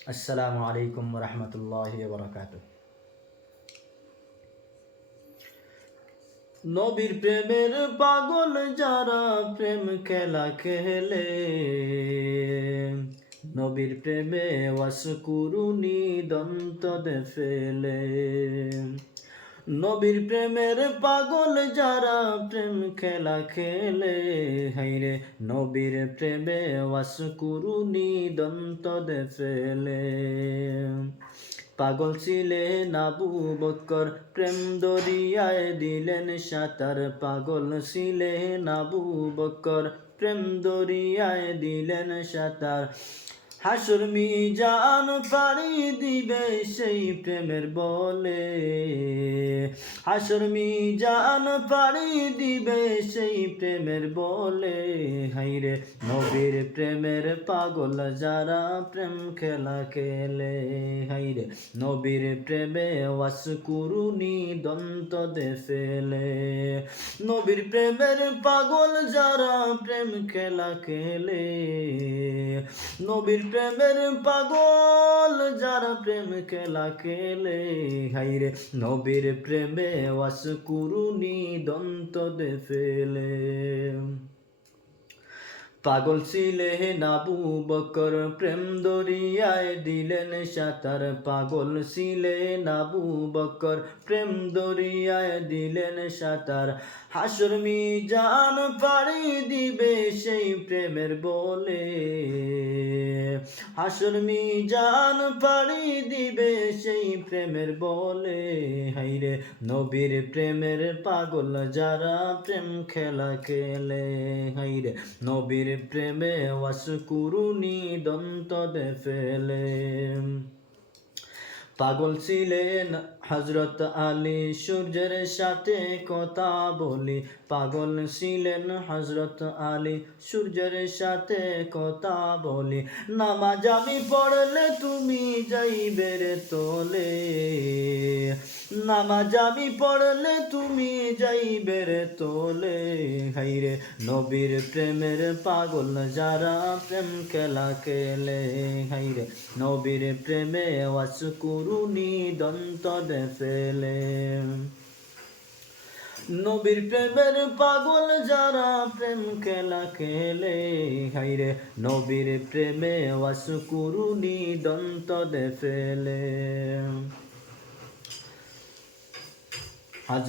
আসসালামু আলাইকুম রহমতুল্লাহি ওয়া বারাকাতুহু। নবীর প্রেমের পাগল যারা প্রেম খেলা খেলে, নবীর প্রেমে ওয়াসকুরুনি দন্ত দে ফেলে। নবীর প্রেমের পাগল যারা প্রেম খেলা খেলে, হাইরে নবীর প্রেমে ওয়াসকুরুনি দন্ত দে ফেলে। পাগল ছিলেন আবু বকর, প্রেম দরিয়ায় দিলেন সাঁতার। পাগল ছিলেন আবু বকর, প্রেম দরিয়ায় দিলেন সাঁতার। হাসুর মিজান পাড়ি দিবে সেই প্রেমের বলে, হাসুর মিজান পাড়ি দিবে সেই প্রেমের বলে। হাইরে নবীর প্রেমের পাগল যারা প্রেম খেলা খেলে, হাইরে নবীর প্রেমে ওয়াসকুরুনি দন্ত দে ফেলে। নবীর প্রেমের পাগল যারা প্রেম খেলা খেলে, নবীর প্রেমের পাগল যারা প্রেম খেলা খেলে, হাইরে নবীর প্রেমে ওয়াসকুরুনি দন্ত দে ফেলে। পাগল ছিলেন আবু বকর, প্রেম দরিয়ায় দিলেন সাঁতার। পাগল ছিলেন আবু বকর, প্রেম দরিয়ায় দিলেন সাঁতার। হাসর মিজান পাড়ি দিবে সেই প্রেমের বলে, হাসর মিজান পাড়ি দিবে সেই প্রেমের বলে। হাইরে নবীর প্রেমের পাগল যারা প্রেম খেলা খেলে, হাইরে নবীর প্রেমে ওয়াসকুরুনি দন্ত দে ফেলে। পাগল ছিলেন হযরত আলী, সূর্যের সাথে কথা বলি। পাগল ছিলেন হযরত আলী, সূর্যের সাথে কথা বলি। নামাজ আমি পড়লে তুমি যাইবে রে তোলে, নামাজ আমি পড়লে তুমি যাইবে রে তোলে। হাইরে নবীর প্রেমের পাগল যারা প্রেম খেলা খেলে, হাইরে নবীর প্রেমে ওয়াসকুরুনি দন্ত দে ফেলে। নবীর প্রেমের পাগল যারা প্রেম খেলা খেলে, হাইরে নবীর প্রেমে ওয়াসকুরুনি দন্ত দে ফেলে।